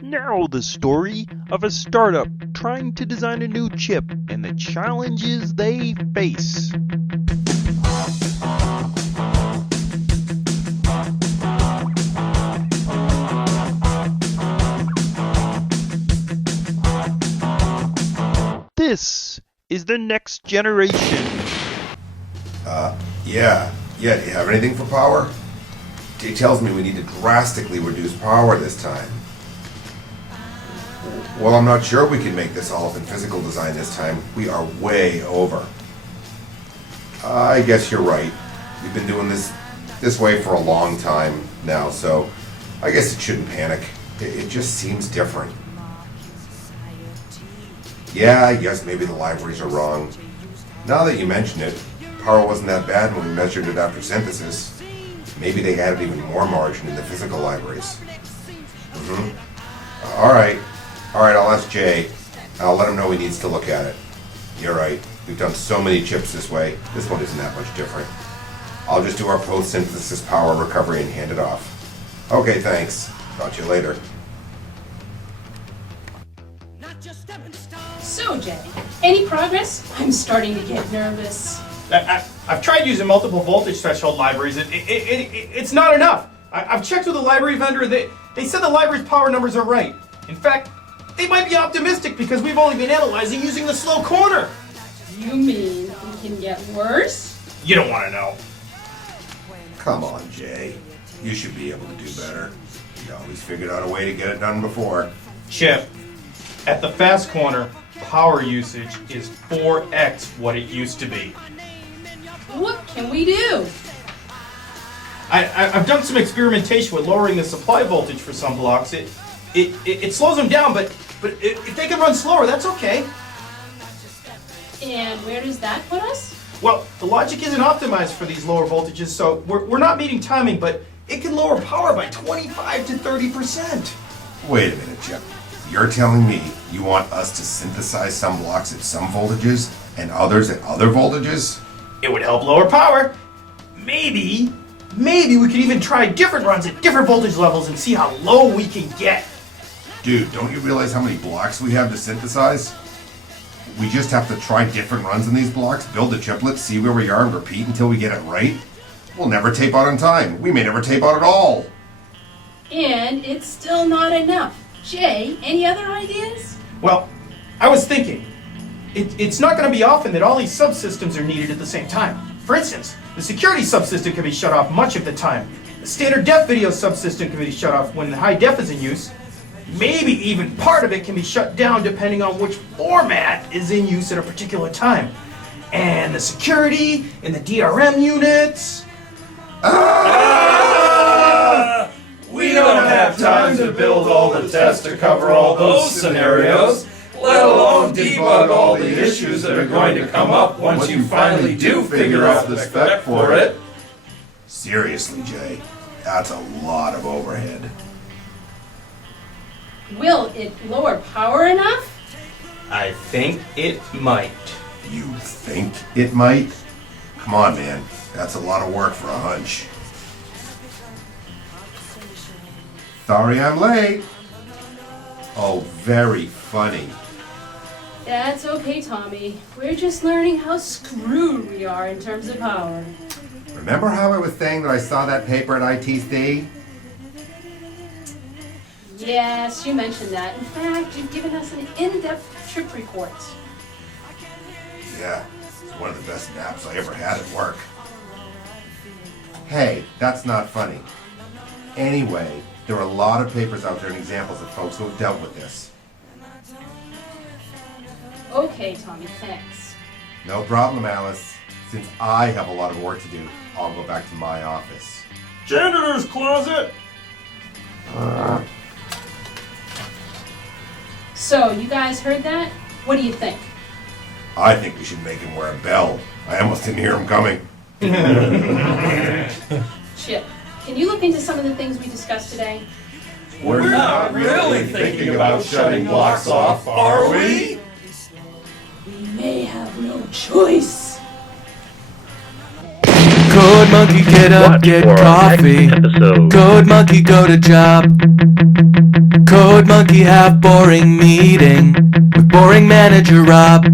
Now the story of a startup trying to design a new chip and the challenges they face. This is the next generation. Yeah. Do you have anything for power? Jay tells me we need to drastically reduce power this time. Well, I'm not sure we can make this all up in physical design this time. We are way over. I guess you're right. We've been doing this way for a long time now, so I guess it shouldn't panic. It just seems different. Yeah, I guess maybe the libraries are wrong. Now that you mention it, power wasn't that bad when we measured it after synthesis. Maybe they added even more margin in the physical libraries. Alright, I'll ask Jay. I'll let him know he needs to look at it. You're right, we've done so many chips this way, this one isn't that much different. I'll just do our post-synthesis power recovery and hand it off. Okay, thanks. Talk to you later. So, Jay, any progress? I'm starting to get nervous. I've tried using multiple voltage threshold libraries. It's not enough. I've checked with the library vendor. They said the library's power numbers are right. In fact, they might be optimistic because we've only been analyzing using the slow corner. You mean it can get worse? You don't want to know. Come on, Jay. You should be able to do better. You always figured out a way to get it done before. Chip, at the fast corner, power usage is 4x what it used to be. What can we do? I've done some experimentation with lowering the supply voltage for some blocks. It slows them down, but if they can run slower, that's okay. And where does that put us? Well, the logic isn't optimized for these lower voltages, so we're not meeting timing, but it can lower power by 25 to 30%. Wait a minute, Chip. You're telling me you want us to synthesize some blocks at some voltages and others at other voltages? It would help lower power. Maybe we could even try different runs at different voltage levels and see how low we can get. Dude, don't you realize how many blocks we have to synthesize? We just have to try different runs in these blocks, build the chiplets, see where we are, and repeat until we get it right? We'll never tape out on time. We may never tape out at all. And it's still not enough. Jay, any other ideas? Well, I was thinking, it's not going to be often that all these subsystems are needed at the same time. For instance, the security subsystem can be shut off much of the time. The standard def video subsystem can be shut off when the high def is in use. Maybe even part of it can be shut down depending on which format is in use at a particular time. And the security and the DRM units. We don't have time to build all the tests to cover all those scenarios, let alone debug all the issues that are going to come up once you finally do figure out the spec for it. Seriously, Jay, that's a lot of overhead. Will it lower power enough? I think it might. You think it might? Come on, man. That's a lot of work for a hunch. Sorry I'm late. Oh, very funny. That's okay, Tommy. We're just learning how screwed we are in terms of power. Remember how I was saying that I saw that paper at ITC? Yes, you mentioned that. In fact, you've given us an in-depth trip report. Yeah, it's one of the best naps I ever had at work. Hey, that's not funny. Anyway, there are a lot of papers out there and examples of folks who have dealt with this. Okay, Tommy, thanks. No problem, Alice. Since I have a lot of work to do, I'll go back to my office. Janitor's closet! So, you guys heard that? What do you think? I think we should make him wear a bell. I almost didn't hear him coming. Chip, can you look into some of the things we discussed today? We're not really thinking about shutting blocks off, are we? We may have no choice. Code Monkey, get up, Watch get for our next coffee. episode. Code Monkey, go to job. Code Monkey have boring meeting with boring manager Rob.